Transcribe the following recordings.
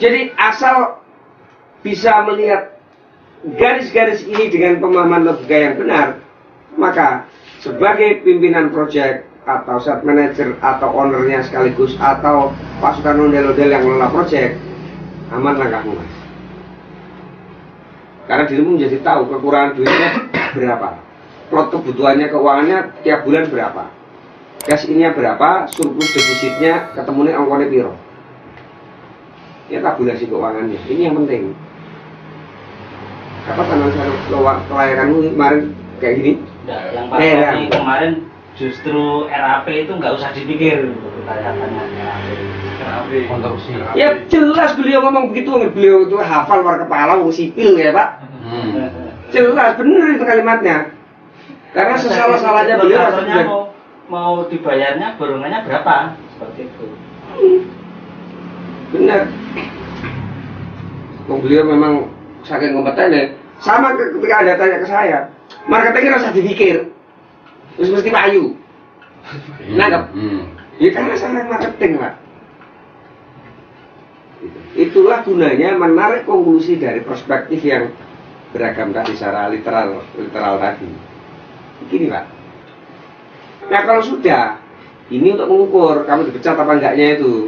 Jadi asal bisa melihat garis-garis ini dengan pemahaman logika yang benar, maka sebagai pimpinan proyek atau set manager atau ownernya sekaligus atau pasukan ondel-ondel yang mengelola proyek, aman langkahmu mas. Karena dirimu menjadi tahu kekurangan duitnya berapa, plot kebutuhannya keuangannya tiap bulan berapa, cash ininya berapa, surplus defisitnya ketemunya ongkone piro. Ya tabulasi keuangannya, ini yang penting. Apa tanggal kelayakanmu kemarin kayak gini? Nah, yang pasti kemarin justru RAP itu nggak usah dipikir kelayakannya RAP. Konstruksi. Ya jelas beliau ngomong begitu, beliau itu hafal luar kepala, wong sipil ya pak. Jelas bener itu kalimatnya. Karena sesalah-salahnya beliau mau dibayarnya borongannya berapa seperti itu. Benar. Beliau memang saking kompeten ya. Sama ketika Anda tanya ke saya, marketingnya rasa dipikir, terus mesti payu. Nangkep? Ya karena saya marketing pak. Itulah gunanya menarik konklusi dari perspektif yang beragam tadi secara literal tadi. Begini pak. Nah kalau sudah, ini untuk mengukur kamu dipecat apa enggaknya itu.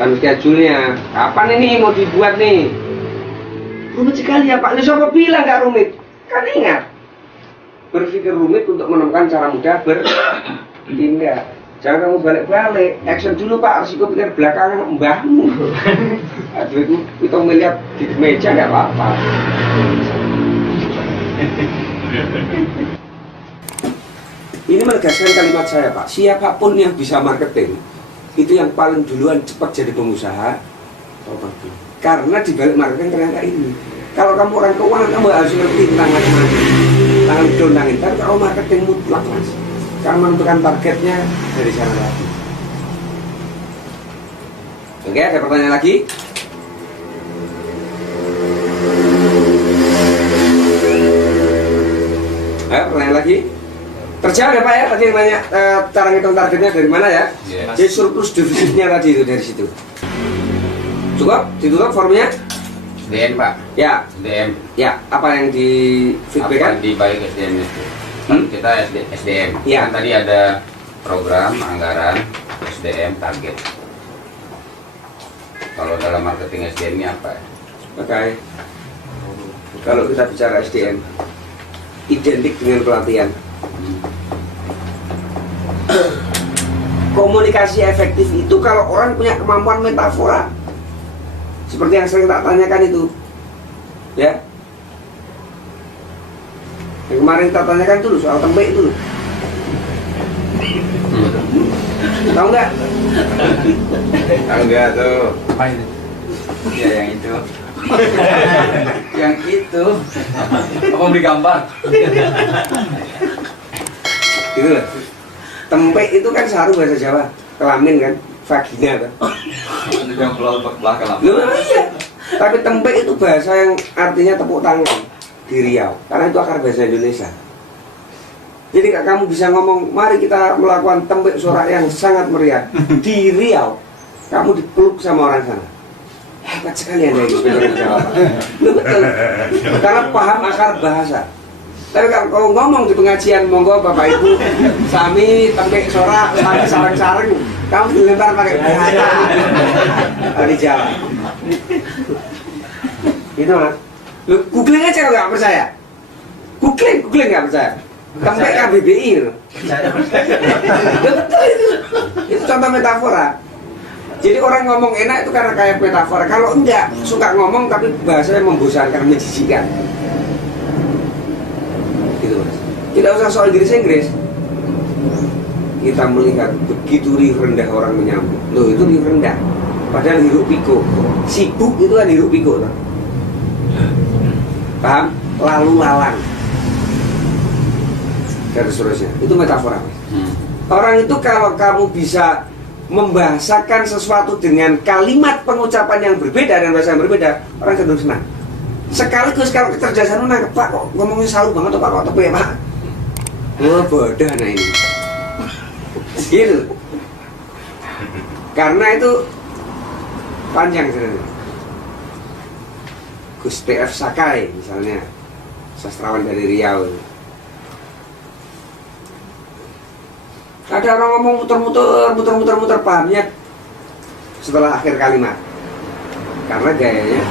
Kan schedule-nya, kapan ini mau dibuat nih? Rumit sekali ya Pak, siapa bilang nggak rumit? Kan ingat, berpikir rumit untuk menemukan cara mudah bertindak. Jangan kamu balik-balik, action dulu Pak, resiko pikir belakangan mbahmu. Aduh itu melihat di meja nggak apa-apa. Ini menegaskan kalimat saya Pak, siapapun yang bisa marketing itu yang paling duluan cepat jadi pengusaha properti. Karena di balik marketing ternyata ini. Kalau kamu orang keuangan kamu harus ngerti tentang macam-macam, tangan dondangin. Tapi kalau marketing mutlak mas, kamu menentukan targetnya dari sana lagi. Oke, ada pertanyaan lagi? Ayo, pertanyaan lagi? Terjawab ya Pak ya, tadi nanya cara ngitung targetnya dari mana ya? Yes. Jadi surplus defisitnya tadi itu dari situ. Cukup? Ditutup formnya? SDM Pak. Ya. SDM. Ya, apa yang di feedback? Apa di balik SDM itu? Kita SDM. Ya. Kan tadi ada program, anggaran, SDM, target. Kalau dalam marketing SDM ini apa? Oke. Kalau kita bicara SDM, identik dengan pelatihan. Komunikasi efektif itu kalau orang punya kemampuan metafora, seperti yang sering tak tanyakan itu, ya. Yang kemarin tak tanyakan itu soal tempe itu, tahu nggak? Tahu nggak tuh? Apa itu? Ya yang itu. Yang itu. Apa beli gambar? Gitu loh. Tempe itu kan saru bahasa Jawa, kelamin kan, vagina kan. Yang belakang. Iya. Tapi tempe itu bahasa yang artinya tepuk tangan di Riau, karena itu akar bahasa Indonesia. Jadi kak kamu bisa ngomong, mari kita melakukan tempe sorak yang sangat meriah di Riau, kamu dipeluk sama orang sana. Hebat sekali Anda ini sebenarnya Jawa. Betul. Karena paham akar bahasa. Tapi kalau ngomong di pengajian, monggo Bapak Ibu, sami tempe sorak, sami sareng-sareng, kamu dilempar pakai bahasa di Jawa. Gitu mas. Lu googling aja kalau nggak percaya. Googling nggak percaya. Tempe KBBI gitu. Betul itu. Itu contoh metafora. Jadi orang ngomong enak itu karena kayak metafora. Kalau enggak, suka ngomong tapi bahasanya membosankan, menjijikan. Gitu mas. Tidak usah soal Inggris. Kita melihat begitu rendah orang menyambut. Loh itu rendah. Padahal hiruk pikuk. Sibuk itu kan hiruk pikuk. Paham? Lalu lalang. Dan seterusnya. Itu metafora mas. Orang itu kalau kamu bisa membahasakan sesuatu dengan kalimat pengucapan yang berbeda dan bahasa yang berbeda, orang cenderung senang. Sekaligus kalau kecerdasan nangkep, Pak kok ngomongnya salu banget Pak, kok tepe Pak. Oh bodoh nah ini. Gitu. Karena itu panjang sebenarnya. Gus P.F. Sakai misalnya, sastrawan dari Riau. Ada orang ngomong muter-muter pahamnya setelah akhir kalimat, karena gayanya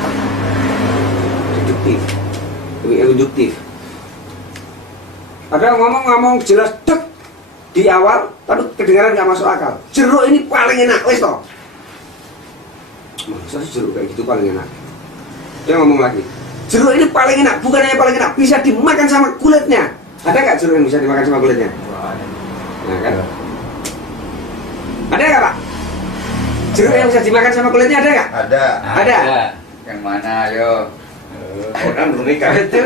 deduktif, lebih induktif. Ada ngomong jelas dek di awal, tapi kedengaran nggak masuk akal. Jeruk ini paling enak, wes toh. Masa sih jeruk kayak gitu paling enak? Dia ngomong lagi, jeruk ini paling enak, bukan hanya paling enak, bisa dimakan sama kulitnya. Ada nggak jeruk yang bisa dimakan sama kulitnya? Nah kan? Ada nggak Pak? Jeruk yang bisa dimakan sama kulitnya ada nggak? Ada. Ada. Yang mana, ayo? Kan menikah itu.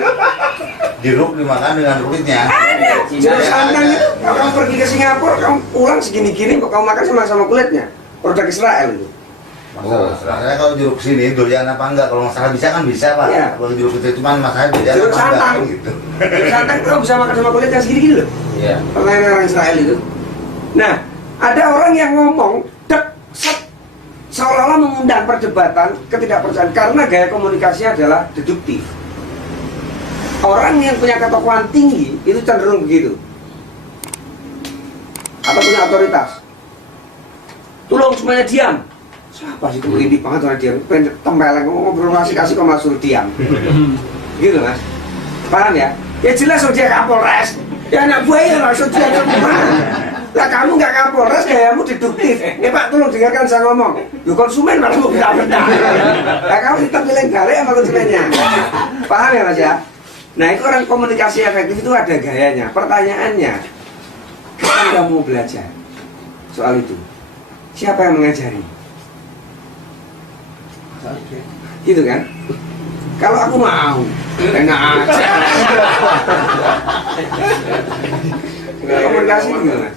Jeruk dimakan dengan kulitnya. Ada. Jeruk santang itu. Kalau kamu pergi ke Singapura, kamu pulang segini-gini, kok kamu makan sama kulitnya. Produk Israel itu. Masalahnya kalau jeruk sini doyan apa enggak? Kalau masalah bisa kan bisa Pak. Iya. Kalau jeruk itu cuma masalah doyan Jeruk apa santang. enggak gitu. Jeruk santang kamu bisa makan sama kulitnya segini-gini loh. Iya. Pertanyaan orang Israel itu. Nah, ada orang yang ngomong dek set seolah-olah mengundang perdebatan ketidakpercayaan karena gaya komunikasinya adalah deduktif. Orang yang punya ketokohan tinggi itu cenderung begitu, atau punya otoritas. Tolong semuanya diam. Siapa sih kamu ini banget orang diam? Tempeleng ngobrol kasih kok malah suruh diam. Gitu Mas. Paham ya? Ya jelas dia Kapolres. Ya anak buaya langsung dia kemana? Lah kamu nggak Kapolres, gayamu deduktif. Ya Pak, tolong dengarkan saya ngomong. Lu konsumen malah mau benda-benda. Lah kamu tetap milih balik sama konsumennya. Paham ya Mas ya? Nah itu orang komunikasi efektif itu ada gayanya. Pertanyaannya, kapan kamu belajar soal itu? Siapa yang mengajari? Gitu kan? Kalau aku mau, enak aja. Komunikasi gimana?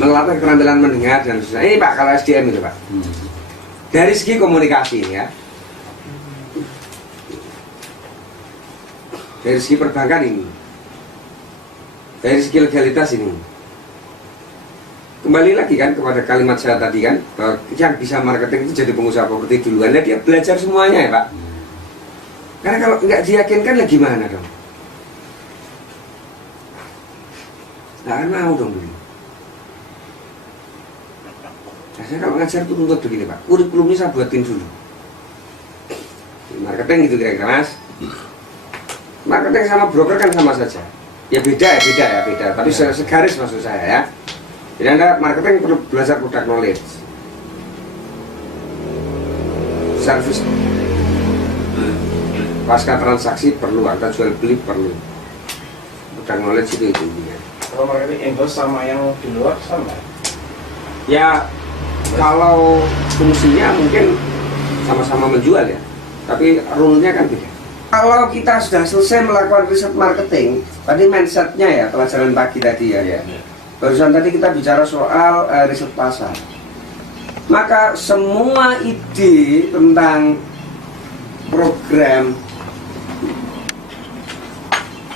Melatih keterampilan mendengar dan sebagainya. Ini Pak, kalau SDM itu Pak. Dari segi komunikasi ya. Dari segi perbankan ini. Dari segi legalitas ini. Kembali lagi kan kepada kalimat saya tadi kan, bahwa yang bisa marketing itu jadi pengusaha properti duluan. Nah, dia belajar semuanya ya Pak. Karena kalau nggak diyakinkan lah gimana dong? Nggak akan mau dong beli. Nah, saya kalau ngajar itu tuntut begini Pak, kurikulumnya saya buatin dulu. Marketing gitu kira-kira Mas. Marketing sama broker kan sama saja. Ya beda. Tapi segaris maksud saya ya. Jadi Anda marketing perlu belajar product knowledge, service, pasca transaksi perlu, Anda jual beli perlu, product knowledge itu intinya. Kalau marketing Indo sama yang di luar sama? Ya kalau fungsinya mungkin sama-sama menjual ya, tapi rule-nya kan beda. Kalau kita sudah selesai melakukan riset marketing, tadi mindset-nya ya, pelajaran pagi tadi ya. Barusan tadi kita bicara soal riset pasar. Maka semua ide tentang program,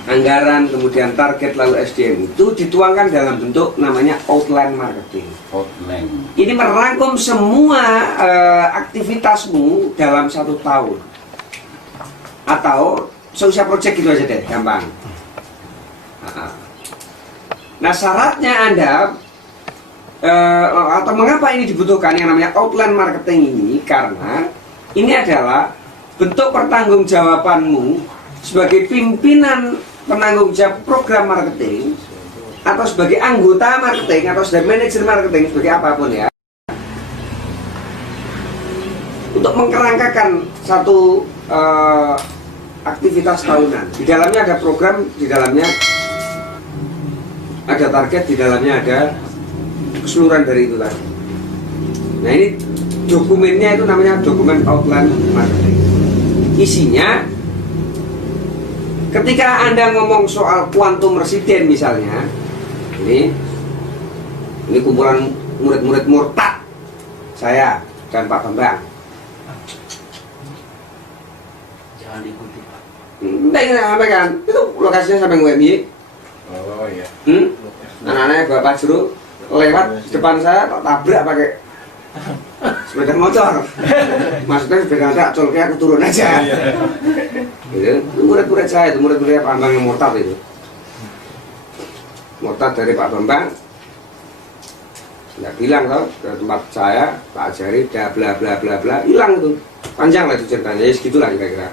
anggaran, kemudian target lalu SDM itu dituangkan dalam bentuk namanya outline marketing. Outline. Ini merangkum semua aktivitasmu dalam 1 tahun. Atau seusia project gitu aja deh, gampang. Nah syaratnya Anda atau mengapa ini dibutuhkan yang namanya outline marketing ini, karena ini adalah bentuk pertanggungjawabanmu sebagai pimpinan penanggung jawab program marketing, atau sebagai anggota marketing, atau sebagai manajer marketing, sebagai apapun ya, untuk mengkerangkakan satu aktivitas tahunan. Di dalamnya ada program, di dalamnya ada target, di dalamnya ada keseluruhan dari itu tadi. Nah ini dokumennya itu namanya dokumen outline marketing. Isinya, ketika Anda ngomong soal quantum resident misalnya, ini kumpulan murid-murid murtad saya dan Pak Bambang. Jangan diikuti Pak. Entah yang saya sampaikan, itu lokasinya sampai UMY. Oh iya. Anak-anaknya Bapak Juru lewat depan saya, tak tabrak pakai sepeda motor. Maksudnya sepeda motor coloknya aku turun aja. Gitu. Murid-murid saya itu, murid-murid Pak Bambang yang murtad itu. Murtad dari Pak Bambang. Nggak bilang tau ke tempat saya, Pak ajari, bla bla bla bla, hilang itu. Panjang lah itu ceritanya, ya segitulah kira-kira.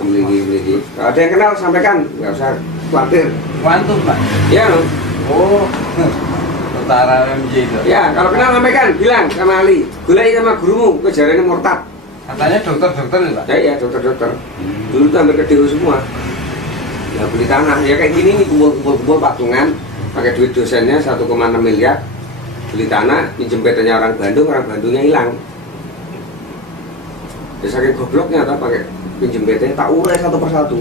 Kemeliti-meliti. Kalau ada yang kenal sampaikan, nggak usah khawatir. Kuantum, Pak. Ya, no? Oh. Utara MJ itu. Ya, kalau kenal sampaikan, bilang sama Ali, gulai sama gurumu, kejarannya murtad. Katanya dokter-dokter nih, Pak. Ya, iya, dokter-dokter. Dulu tuh hampir kediri semua. Ya beli tanah, ya kayak gini nih, kumpul-kumpul patungan, pakai duit dosennya 1,6 miliar, beli tanah, pinjem PT-nya orang Bandungnya hilang. Ya saking gobloknya, tak pakai pinjem PT, tak urai satu persatu.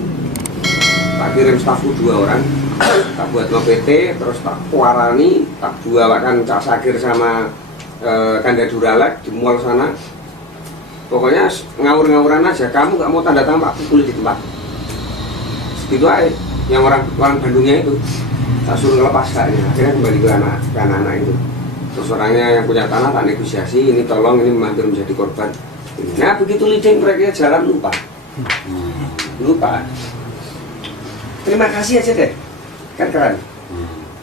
Tak kirim stafku 2 orang, tak buat no PT, terus tak kuarani, tak bawakan Cak Sakir sama Kanda Duralek di mall sana. Pokoknya ngawur-ngawuran aja, kamu gak mau tanda tangan Pak pukul di tempat. Segitu aja, yang orang Bandungnya itu tak suruh lepas kayaknya, akhirnya kembali ke anak-anak itu. Terus orangnya yang punya tanah tak negosiasi, ini tolong, ini hampir menjadi korban. Nah begitu licin mereka jalan lupa. Terima kasih aja deh, kan keren.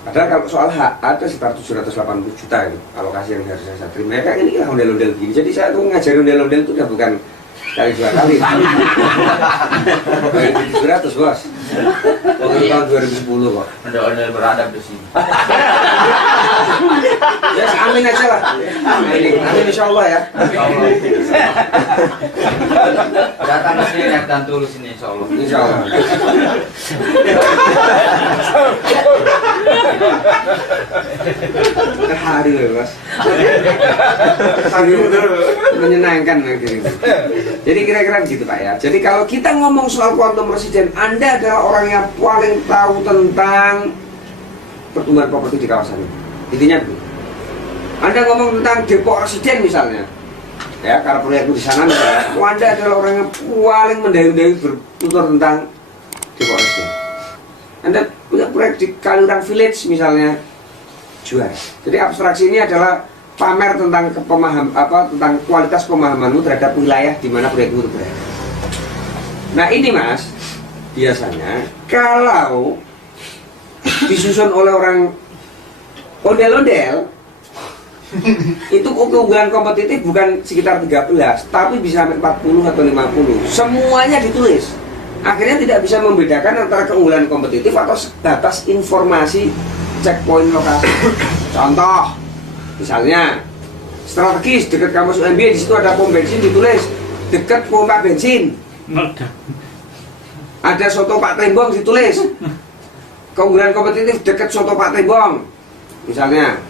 Padahal kalau soal hak ada sekitar 780 juta itu alokasi yang harus saya terima. Ya kayak ini lah ondel-ondel begini. Jadi saya tuh ngajarin ondel-ondel itu udah bukan kali 2 kali. 700 bos. Waktu tahun 2010 kok. Ondel-ondel beradab di sini. Ya amin aja lah. Amin insya Allah ya. Datang ke sini dan tulis ini insya Allah. Insya Allah. Hari loh mas. Menyenangkan nanti. Jadi kira-kira begitu Pak ya. Jadi kalau kita ngomong soal quantum resident, Anda adalah orang yang paling tahu tentang pertumbuhan properti di kawasan ini. Intinya begitu. Anda ngomong tentang Depok residen misalnya, ya karena proyekku di sana misalnya, Anda adalah orang yang paling mendayu-dayu bertutur tentang Depok residen. Anda punya proyek di Kaliurang Village misalnya, juara. Jadi abstraksi ini adalah pamer tentang tentang kualitas pemahamanmu terhadap wilayah di mana proyekmu itu berada. Nah ini mas, biasanya kalau disusun oleh orang ondel-ondel itu keunggulan kompetitif bukan sekitar 13 tapi bisa sampai 40 atau 50, semuanya ditulis. Akhirnya tidak bisa membedakan antara keunggulan kompetitif atau sebatas informasi checkpoint lokasi. Contoh, misalnya strategis dekat kampus UMB, di situ ada pom bensin ditulis dekat pompa bensin. Ada soto Pak Tembong ditulis keunggulan kompetitif dekat soto Pak Tembong. Misalnya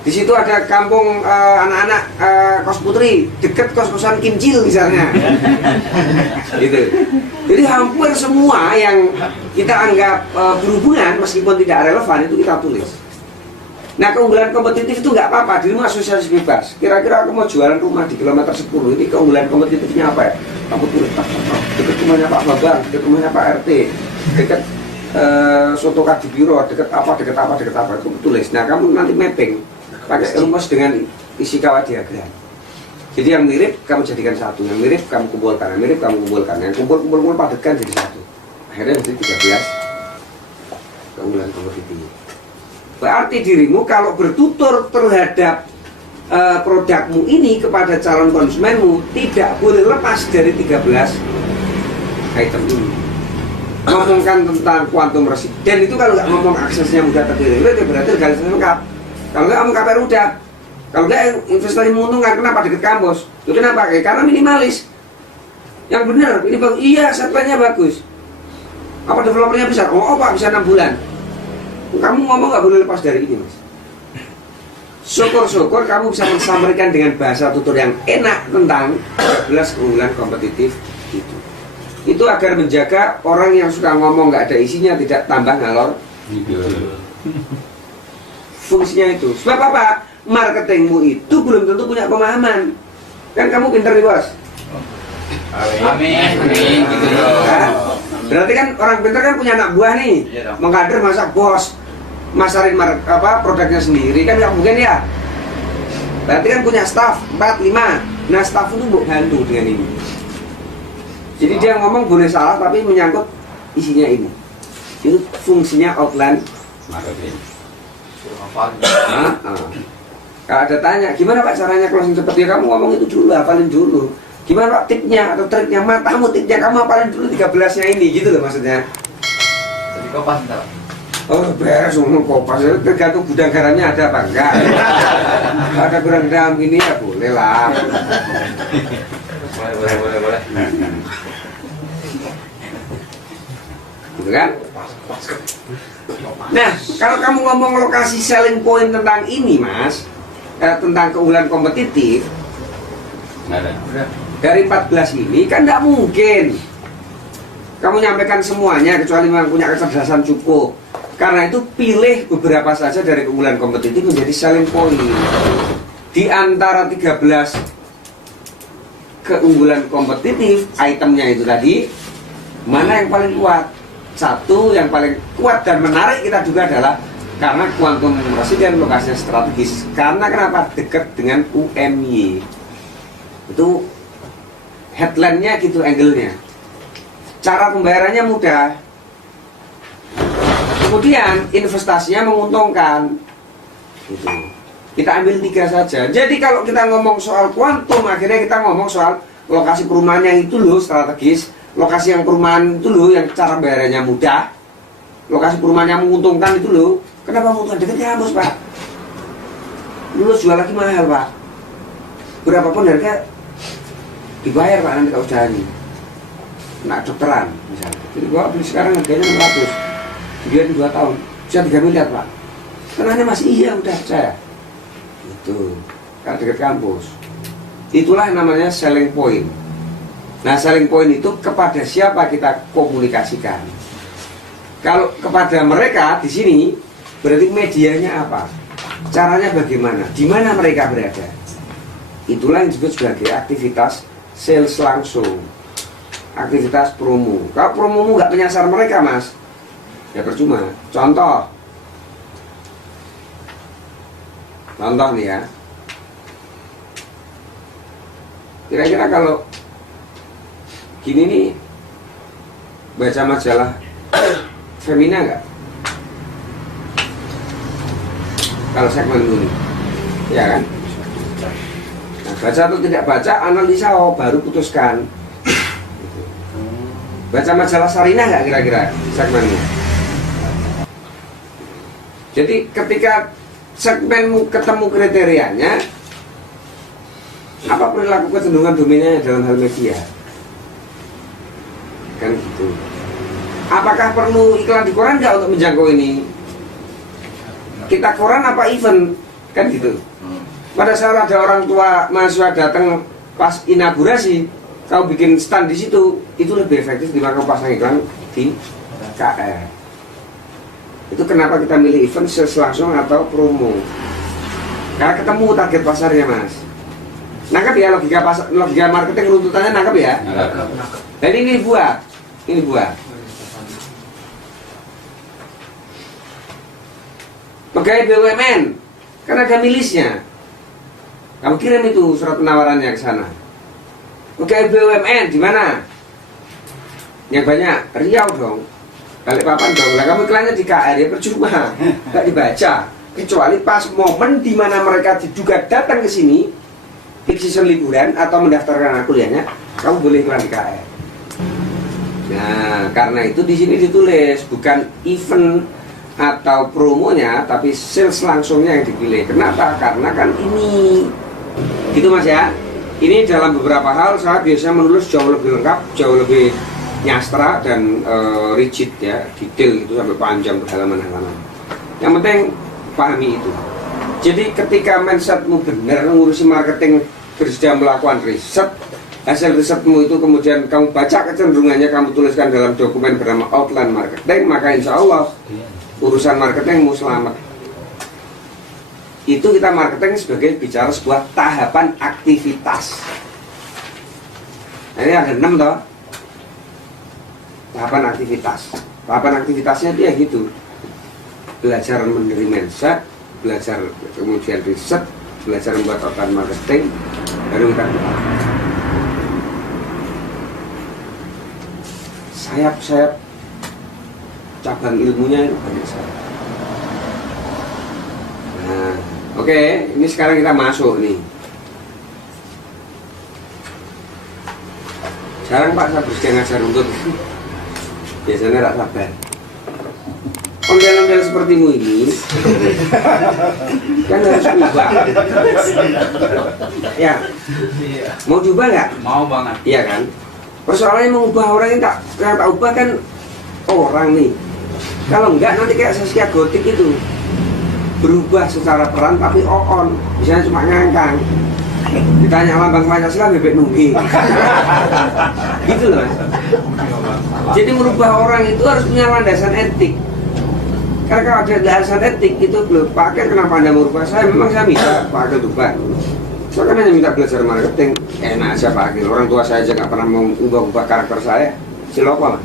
di situ ada kampung anak-anak kos putri dekat kos-kosan Kincil misalnya. Gitu. Jadi hampir semua yang kita anggap berhubungan meskipun tidak relevan itu kita tulis. Nah keunggulan kompetitif itu nggak apa-apa, dirimu asosiasi bebas. Kira-kira aku mau jualan rumah di kilometer 10, ini keunggulan kompetitifnya apa ya? Kamu tulis dekat rumahnya Pak Bambang, dekat rumahnya Pak RT, dekat soto Kadibiro, dekat apa, itu tulis. Nah kamu nanti mapping pakai rumus dengan isi kawat diagram. Jadi yang mirip kamu jadikan satu, yang mirip kamu kumpulkan, yang mirip kamu kumpulkan, yang kumpul padatkan jadi satu. Akhirnya jadi 13 keunggulan kompetitif. Berarti dirimu kalau bertutur terhadap produkmu ini kepada calon konsumenmu tidak boleh lepas dari 13 item ini. Ngomongkan tentang quantum resident itu kalau nggak ngomong aksesnya mudah terdeteksi itu berarti realisasinya lengkap. Kalau nggak ngomong KPR udah, kalau nggak investasi menguntungkan, kenapa deket kampus? Itu kenapa? Karena minimalis. Yang benar, ini bagus. Iya, supply-nya bagus. Apa developernya besar? Oh Pak, bisa 6 bulan. Kamu ngomong nggak boleh lepas dari ini mas. Syukur-syukur kamu bisa mensampaikan dengan bahasa tutur yang enak tentang 11 keunggulan kompetitif itu. Itu agar menjaga orang yang suka ngomong nggak ada isinya tidak tambah ngalor. Fungsinya itu. Sebab apa? Marketingmu itu belum tentu punya pemahaman. Kan kamu pinter nih bos. Amin. Gitu loh. Berarti kan orang pinter kan punya anak buah nih. Iya dong. Mengkader masa bos masarin produknya sendiri kan nggak mungkin ya. Berarti kan punya staff 4, 5. Nah staff itu mau bantu dengan ini. Jadi dia ngomong boleh salah tapi menyangkut isinya ini. Itu fungsinya outline marketing. Kalau ada tanya, gimana Pak caranya closing cepat? Ya kamu ngomong itu dulu, hafalin dulu. Gimana Pak tipnya atau triknya? Matamu tipnya, kamu hafalin dulu 13-nya ini, gitu loh maksudnya. Jadi kopas enggak? Oh beres, ngomong kopas, tergantung gudang garamnya ada apa enggak. Kalau ada gudang garam ini ya boleh lah. Boleh. Gitu kan? Nah, kalau kamu ngomong lokasi selling point tentang ini Mas, tentang keunggulan kompetitif, Nggak ada. dari 14 ini kan nggak mungkin kamu nyampaikan semuanya kecuali memang punya kecerdasan cukup. Karena itu pilih beberapa saja dari keunggulan kompetitif menjadi selling point. Di antara 13 keunggulan kompetitif itemnya itu tadi, mana yang paling kuat? Satu yang paling kuat dan menarik kita juga adalah karena kuantum residen lokasinya strategis. Karena kenapa? Dekat dengan UMY. Itu headline-nya gitu, angle-nya. Cara pembayarannya mudah. Kemudian investasinya menguntungkan. Gitu. Kita ambil 3 saja. Jadi kalau kita ngomong soal kuantum, akhirnya kita ngomong soal lokasi perumahan yang itu loh strategis. Lokasi yang perumahan itu loh yang cara bayarannya mudah. Lokasi perumahan yang menguntungkan itu loh. Kenapa menguntungkan? Dekat kampus Pak. Lulus jual lagi mahal Pak. Berapapun harga dibayar Pak nanti kalau usahanya. Nak dokteran misalnya. Jadi gua beli sekarang harganya 600. Dia 2 tahun. Bisa 3 miliar Pak. Tenangnya masih iya udah saya. Itu. Karena dekat kampus. Itulah yang namanya selling point. Nah, selling point itu kepada siapa kita komunikasikan. Kalau kepada mereka di sini, berarti medianya apa? Caranya bagaimana? Di mana mereka berada? Itulah yang disebut sebagai aktivitas sales langsung. Aktivitas promo. Kalau promomu nggak menyasar mereka, Mas, ya percuma. Contoh nih ya. Kira-kira kalau gini nih, baca majalah Femina nggak? Kalau segmen dulu, ya kan? Nah, baca atau tidak baca, analisa baru putuskan. Baca majalah Sarina nggak kira-kira segmennya? Jadi ketika segmenmu ketemu kriterianya, apa perilaku kecenderungan dominannya dalam hal media? Kan gitu. Apakah perlu iklan di koran nggak untuk menjangkau ini? Kita koran apa event? Kan gitu. Pada saat ada orang tua mahasiswa datang pas inaugurasi, kau bikin stand di situ, itu lebih efektif dibanding kau pasang iklan di KR. Itu kenapa kita milih event sales langsung atau promo? Karena ketemu target pasarnya, Mas. Nangkep ya logika marketing runtutannya, nangkep ya? Dan ini buat. Pegawai BUMN, kan ada milisnya. Kamu kirim itu surat penawarannya ke sana. Pegawai BUMN di mana? Yang banyak Riau dong, Balikpapan dong. Lah kamu iklannya di KR ya percuma, nggak dibaca. Kecuali pas momen di mana mereka diduga datang ke sini, peak season liburan atau mendaftarkan kuliahnya, kamu boleh iklan di KR. Nah, karena itu di sini ditulis bukan event atau promonya, tapi sales langsungnya yang dipilih. Kenapa? Karena kan ini, gitu Mas ya. Ini dalam beberapa hal saya biasanya menulis jauh lebih lengkap, jauh lebih nyastra dan rigid ya, detail itu sampai panjang berhalaman-halaman. Yang penting pahami itu. Jadi ketika mindsetmu benar ngurusi marketing, bersedia melakukan riset, hasil risetmu itu kemudian kamu baca kecenderungannya, kamu tuliskan dalam dokumen bernama outline marketing, maka insya Allah urusan marketingmu selamat. Itu kita marketing sebagai bicara sebuah tahapan aktivitas. Nah, ini ada 6 toh tahapan aktivitas. Tahapan aktivitasnya dia gitu: belajar mengenai mindset, belajar kemudian riset, belajar membuat outbound marketing, baru kita sayap-sayap cabang ilmunya itu banyak sekali. Nah, oke, ini sekarang kita masuk nih. Sekarang Pak saya bersedia ngajar untuk biasanya tak sabar. Ondel-ondel sepertimu ini kan harus ubah. Ya, mau coba nggak? Mau banget. Iya kan? Persoalannya mengubah orang yang tak ubah kan orang nih. Kalau enggak nanti kayak Saskia Gotik itu berubah secara peran tapi on, misalnya cuma ngangkang. Ditanya lambang Pancasila bebek nungging. Gitu loh Mas. Jadi merubah orang itu harus punya landasan etik. Karena kalau ada landasan etik itu belum pakai, kenapa Anda merubah saya? Memang saya bisa pakai ubah. Saya kan hanya minta belajar marketing, enak aja Pak Akil. Orang tua saya aja nggak pernah mau ubah-ubah karakter saya. Silopa Mas.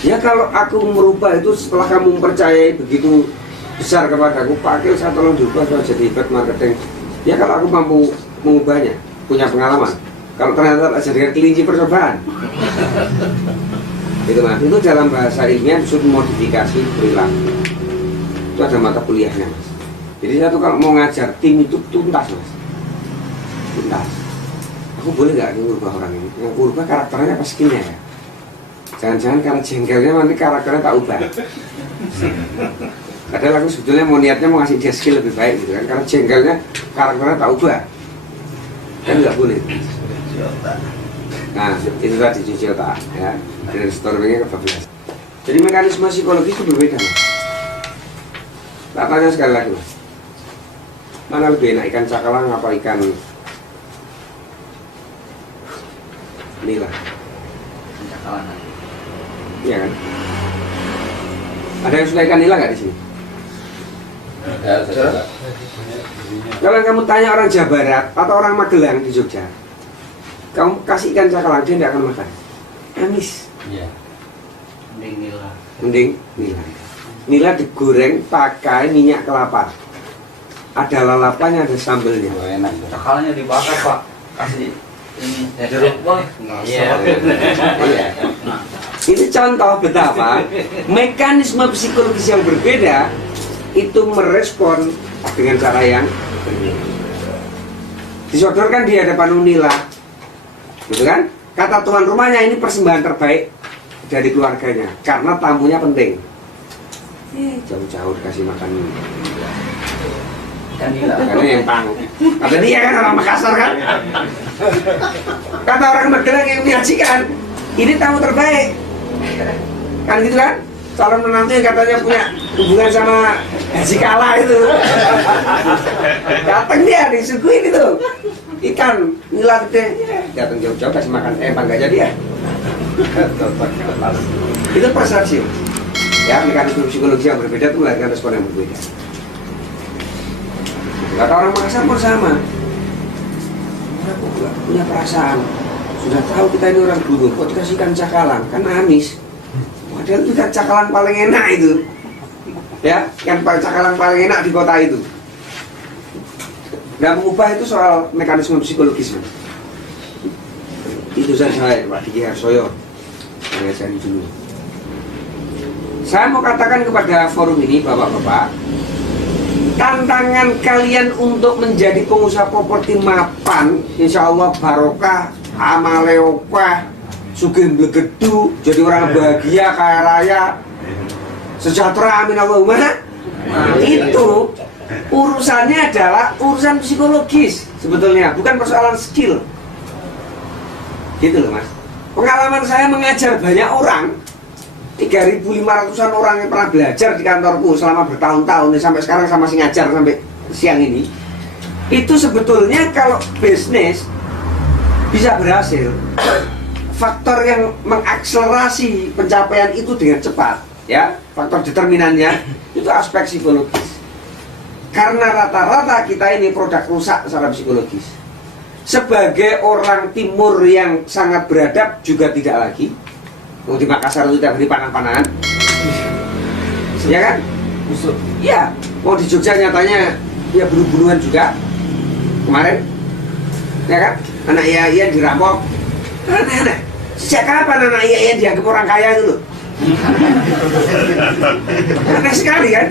Ya kalau aku merubah itu setelah kamu mempercayai begitu besar kepadaku, Pak Akil saya tolong diubah supaya jadi hebat marketing. Ya kalau aku mampu mengubahnya, punya pengalaman. Kalau ternyata jadi kelinci percobaan, itu Mas. Itu dalam bahasa ilmiah disebut modifikasi perilaku. Itu ada mata kuliahnya Mas. Jadi saya tuh kalau mau ngajar tim itu tuntas Mas. Tuntas. Aku boleh nggak mengubah orang ini? Yang aku ubah karakternya apa skillnya ya? Jangan-jangan karena jengkelnya nanti karakternya tak ubah. Padahal aku sebetulnya mau niatnya mau ngasih dia skill lebih baik gitu kan. Karena jengkelnya karakternya tak ubah. Kan nggak boleh. Nah itu tadi cuci otak ya. Dari storynya kebablasan. Jadi mekanisme psikologi itu berbeda Mas. Tak tanya sekali lagi Mas. Mana lebih enak ikan cakalang apa ikan nila? Cakalang. Iya kan? Ada yang suka ikan nila nggak di sini? Ya, saya Kalau kamu tanya orang Jawa Barat atau orang Magelang di Jogja, kamu kasih ikan cakalang dia tidak akan makan. Amis. Iya. Mending nila. Mending nila. Nila digoreng pakai minyak kelapa. Ada lalapannya, ada sambelnya. Oh, enak. Cakalangnya dibakar Pak. Kasih ini jeruk Pak. Iya. Oh, iya. Ini contoh betapa mekanisme psikologis yang berbeda itu merespon dengan cara yang berbeda. Disodorkan di hadapan Unila, gitu kan? Kata tuan rumahnya ini persembahan terbaik dari keluarganya karena tamunya penting. Jauh-jauh dikasih makan Kan nila. karena yang pang. Kata dia kan orang Makassar kan? Kata orang Magelang yang menyajikan, ini tamu terbaik. Kan gitu kan? Calon menantu yang katanya punya hubungan sama Haji Kala itu. Datang dia disuguhin itu ikan nila gede. Datang jauh-jauh kasih makan enggak jadi ya. Itu persepsi. Ya, mekanisme psikologi yang berbeda itu melahirkan respon yang berbeda. Kata orang Makassar pun sama. Orang kok nggak punya perasaan. Sudah tahu kita ini orang gunung, kok dikasih ikan cakalang, kan amis. Padahal itu kan cakalang paling enak itu. Ya, kan cakalang paling enak di kota itu. Dan mengubah itu soal mekanisme psikologis Mas. Itu saya Pak Diki Harsoyo mengajari dulu. Saya mau katakan kepada forum ini Bapak-bapak, tantangan kalian untuk menjadi pengusaha properti mapan, insya Allah barokah, amale opah, sugih blegedu, jadi orang bahagia, kaya raya, sejahtera, amin Allahumma. Itu urusannya adalah urusan psikologis sebetulnya, bukan persoalan skill. Gitu loh Mas. Pengalaman saya mengajar banyak orang, 3.500-an orang yang pernah belajar di kantorku selama bertahun-tahun, sampai sekarang sama masih ngajar sampai siang ini. Itu sebetulnya kalau bisnis bisa berhasil, faktor yang mengakselerasi pencapaian itu dengan cepat, ya, faktor determinannya itu aspek psikologis. Karena rata-rata kita ini produk rusak secara psikologis. Sebagai orang timur yang sangat beradab juga tidak lagi. Mau di Makassar itu tidak beri panah-panahan, ya kan? Ya, mau di Jogja nyatanya ya bunuh-bunuhan juga. kemarin, ya kan? Anak Iya dirampok. Aneh-aneh. Sejak kapan anak Iya dianggap orang kaya itu loh? Aneh sekali kan?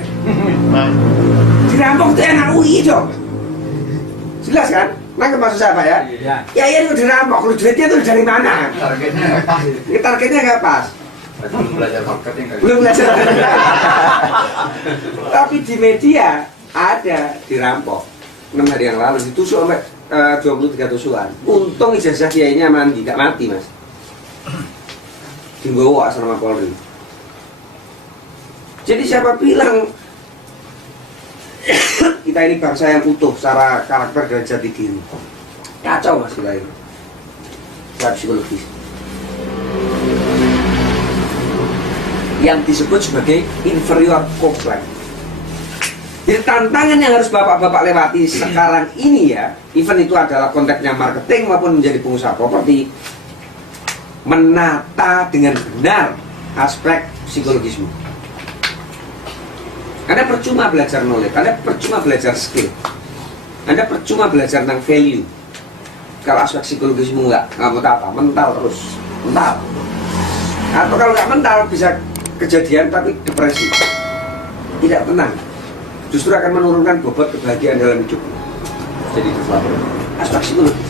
Dirampok itu anak UI dong. Jelas kan? Nangkep maksud saya Pak ya? Iya. Ya itu dirampok, kalau duitnya itu dari mana? Targetnya nggak pas. Targetnya nggak pas. Belum belajar marketing kali. Belum belajar. Tapi di media ada dirampok 6 hari yang lalu ditusuk sampai 23 tusukan. Untung ijazah kiainya mandi, nggak mati mas. Dibawa sama Polri. Jadi siapa bilang kita ini bangsa yang utuh secara karakter dan jati diri? Kacau mas kita ini. Secara psikologis. Yang disebut sebagai inferior complex. Jadi tantangan yang harus bapak-bapak lewati sekarang ini ya, even itu adalah konteksnya marketing maupun menjadi pengusaha properti, menata dengan benar aspek psikologisme. Anda percuma belajar knowledge, Anda percuma belajar skill, Anda percuma belajar tentang value. Kalau aspek psikologisme nggak apa, mental terus, mental. Atau kalau nggak mental bisa kejadian tapi depresi, tidak tenang. Justru akan menurunkan bobot kebahagiaan dalam hidup. Jadi developer aspek psikologis.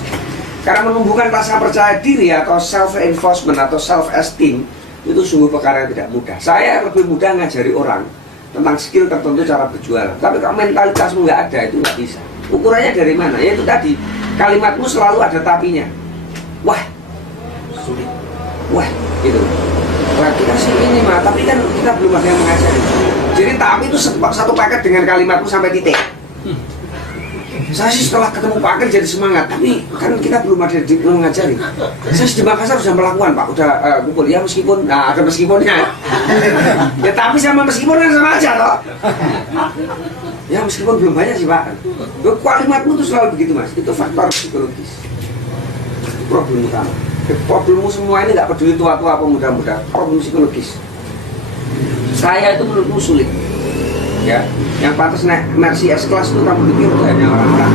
Karena menumbuhkan rasa percaya diri atau self-enforcement atau self-esteem itu sungguh perkara yang tidak mudah. Saya lebih mudah ngajari orang tentang skill tertentu cara berjualan. Tapi kalau mentalitasmu nggak ada itu nggak bisa. Ukurannya dari mana? Ya itu tadi, kalimatmu selalu ada tapinya. Wah, sulit. Wah, gitu. Wah, kita sih ini mah, tapi kan kita belum ada yang mengajari. Jadi tapi itu satu paket dengan kalimatmu sampai titik. Saya sih setelah ketemu Pak Akil jadi semangat, tapi kan kita belum ada yang mengajari. Saya di Makassar sudah melakukan Pak, udah kumpul ya meskipun, nah ada meskipunnya. Ya tapi sama meskipun kan sama aja toh. Ya meskipun belum banyak sih Pak. Kalimatmu itu selalu begitu mas, itu faktor psikologis. Problem utama. Problemmu semua ini nggak peduli tua-tua apa muda-muda, problem psikologis. Saya itu menurutku sulit. Ya, yang pantas naik Mercy S-Class itu kamu pikir itu hanya orang-orang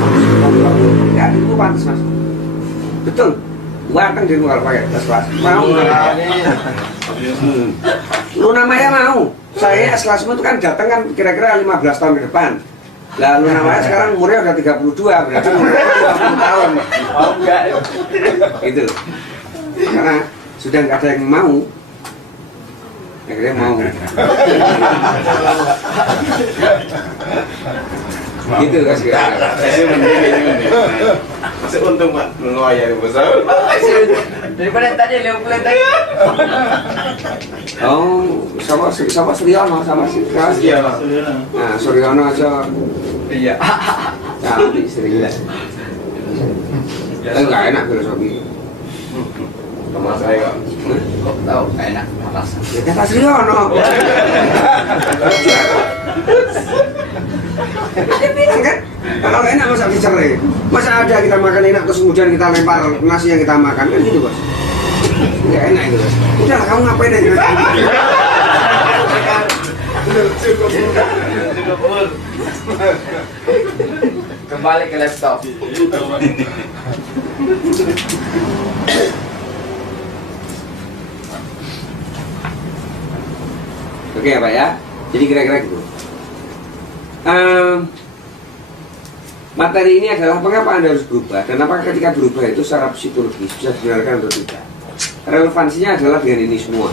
ya, itu pantas mas. Betul. Ganteng dirimu kalau pakai S-Class. Mau nggak? Lu namanya mau. Saya S-Class itu kan datang kan kira-kira 15 tahun ke depan. Lalu namanya sekarang umurnya udah 32, berarti umurnya 50 tahun. Mau nggak? Itu. Karena sudah nggak ada yang mau. Akhirnya mau. Gitu kan sekarang. Seuntung Pak melayani besar. Daripada tadi Leo Plan tadi. Oh, sama Suryono sama si Iya. Nah, Suryono aja Iya. cantik istri gila. Enggak enak filosofi. Teman saya kok. Kok tahu nggak enak alasan. Ya kata Suryono. Dia bilang kan, kalau enak masa dicerai. Masa ada kita makan enak terus kemudian kita lempar nasi yang kita makan kan gitu bos. Nggak enak itu bos. Udah kamu ngapain aja. Cukup. Kembali ke laptop. Oke ya Pak ya. Jadi kira-kira gitu. Materi ini adalah mengapa Anda harus berubah dan apakah ketika berubah itu secara psikologis bisa dibenarkan atau tidak. Relevansinya adalah dengan ini semua.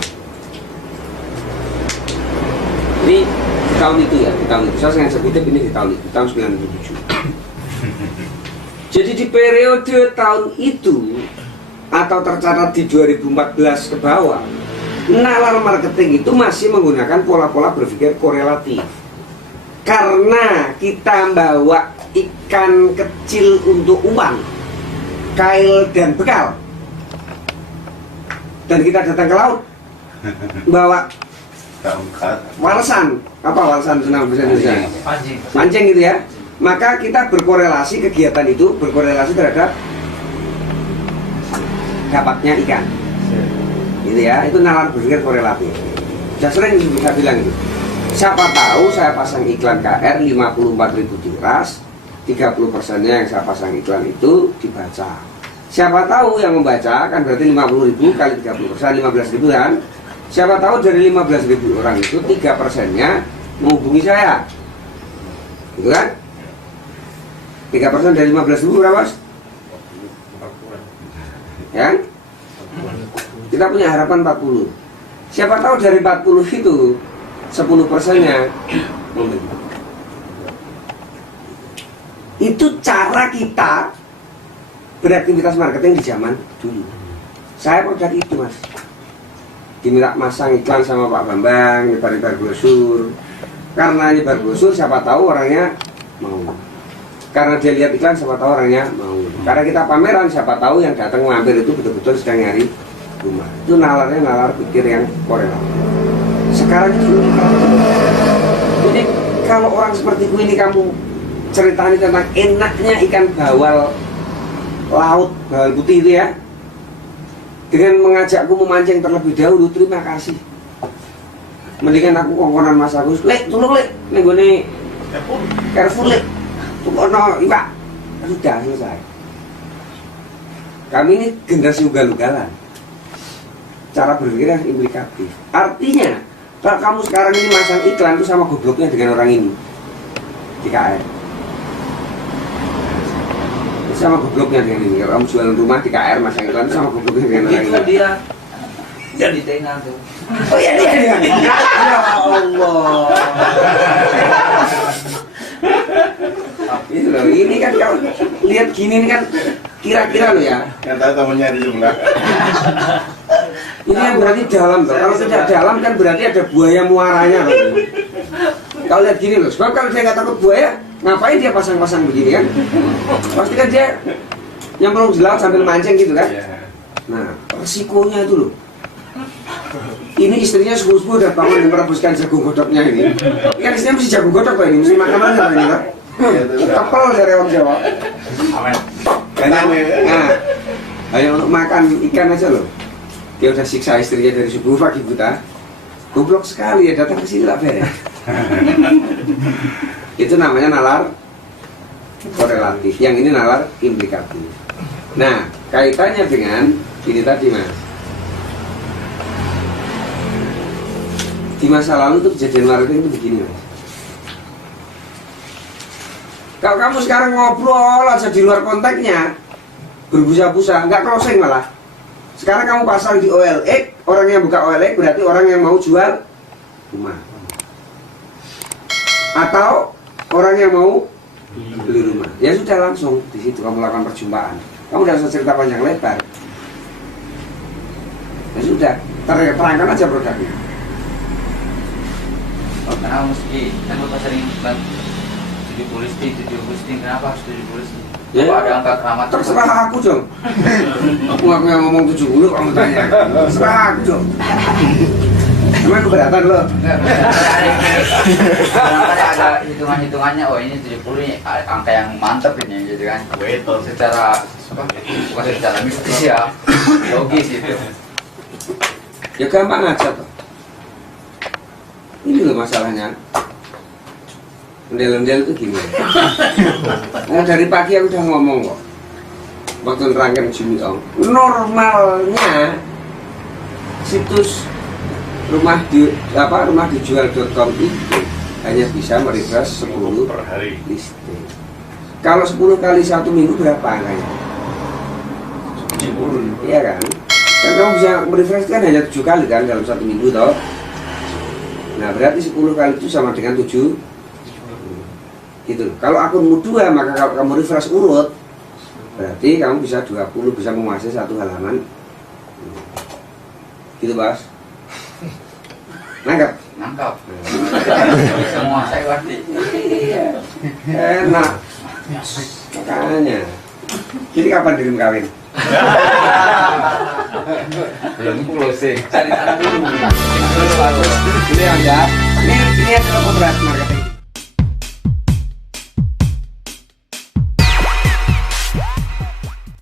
Ini di tahun itu ya, di tahun itu. Saya sengaja kutip ini di tahun itu, tahun 97. Jadi di periode tahun itu atau tercatat di 2014 ke bawah, nalar marketing itu masih menggunakan pola-pola berpikir korelatif. Karena kita bawa ikan kecil untuk uang, kail dan bekal, dan kita datang ke laut bawa walesan, apa walesan senang bahasa Indonesia? Pancing. Pancing gitu ya. Maka kita berkorelasi, kegiatan itu berkorelasi terhadap dapatnya ikan. Gitu ya, itu nalar berpikir korelatif. Saya sering bisa bilang itu. Siapa tahu saya pasang iklan KR 54.000 tiras, 30%-nya yang saya pasang iklan itu dibaca. Siapa tahu yang membaca kan berarti 50.000 kali 30%, 15.000 kan. Siapa tahu dari 15.000 orang itu 3%-nya menghubungi saya, gitu kan? 3% dari 15.000 berapa, Mas? Ya? Kita punya harapan 40. Siapa tahu dari 40 itu 10%-nya membeli. Itu cara kita beraktivitas marketing di zaman dulu. Saya produk itu, Mas. Diminta masang iklan sama Pak Bambang, nyebar-nyebar brosur. Karena nyebar brosur, siapa tahu orangnya mau. Karena dia lihat iklan, siapa tahu orangnya mau. Karena kita pameran, siapa tahu yang datang mampir itu betul-betul sedang nyari rumah. Itu nalarnya nalar pikir yang korelatif. Sekarang itu jadi kalau orang seperti ini kamu ceritanya tentang enaknya ikan bawal laut, bawal putih itu ya, dengan mengajakku memancing terlebih dahulu, terima kasih. Mendingan aku kongkonan Mas Agus, lek tulung lek, nenggone Carrefour lek, tukono iwak, sudah selesai. Kami ini generasi ugal-ugalan, cara berpikir yang implikatif. Artinya, kalau kamu sekarang ini masang iklan itu sama gobloknya dengan orang ini di KR. Sama gobloknya dengan ini. Kalau kamu jualan rumah di KR masang iklan sama gobloknya dengan orang ini. Dia di tengah tuh. Oh iya iya iya. Ya Allah. Itu loh, ini kan kalau lihat gini ini kan kira-kira loh ya. Yang tahu temennya di sebelah. Ini kan berarti dalam loh. Kalau tidak dalam kan berarti ada buaya muaranya loh. Kalau lihat gini loh, sebab kalau dia nggak takut buaya, ngapain dia pasang-pasang begini kan? Pasti kan dia nyemplung di laut sambil mancing gitu kan? Nah, resikonya itu loh. Ini istrinya subuh-subuh udah bangun dan merebuskan jagung godoknya ini. Kan istrinya mesti jagung godok pak ini, mesti makanannya pak ini kan? Kepel dari orang Jawa. Nah, hanya untuk makan ikan aja loh. Dia udah siksa istrinya dari subuh pagi buta. Goblok sekali ya, datang ke sini lah beres. Itu namanya nalar korelatif. Yang ini nalar implikatif. Nah, kaitannya dengan ini tadi Mas. Di masa lalu itu kejadian marketing itu begini Mas. Kalau kamu sekarang ngobrol aja di luar konteksnya, berbusa-busa, nggak closing malah. Sekarang kamu pasang di OLX, orang yang buka OLX berarti orang yang mau jual rumah. Atau orang yang mau beli rumah. Ya sudah langsung di situ kamu lakukan perjumpaan. Kamu udah usah cerita panjang lebar. Ya sudah, terangkan aja produknya. Oh, kenapa mesti kan bapak sering bilang 70 listing, kenapa harus 70 listing? Ya, Apa ada angka keramat? terserah aku dong. Aku yang ngomong 70 kamu tanya. Terserah aku dong. Emang keberatan lo? Kadang-kadang ada hitungan-hitungannya, oh ini 70 ini angka yang mantep ini gitu kan. Betul. Secara bukan secara mistis ya, logis gitu. Ya gampang aja toh. Ini loh masalahnya. Ondel-ondel itu gini. Nah, dari pagi aku udah ngomong kok. Waktu nerangkan Jimmy Ong. Normalnya situs rumah dijual.com itu hanya bisa merefresh 10 per hari. listing. Kalau 10 kali 1 minggu berapa angkanya? 70. Iya kan? Kan kamu bisa merefresh kan hanya 7 kali kan dalam 1 minggu toh. Nah berarti 10 kali itu sama dengan 7 gitu. Kalau akunmu 2 maka kalau kamu refresh urut berarti kamu bisa 20, bisa menguasai 1 halaman gitu Bas. Nangkap? Nangkap. Semua saya berarti. Enak. Makanya. Jadi kapan dirimu kawin? Belum closing. Cari tanah dulu. Terus bagus. Ini ya. Ini adalah berat.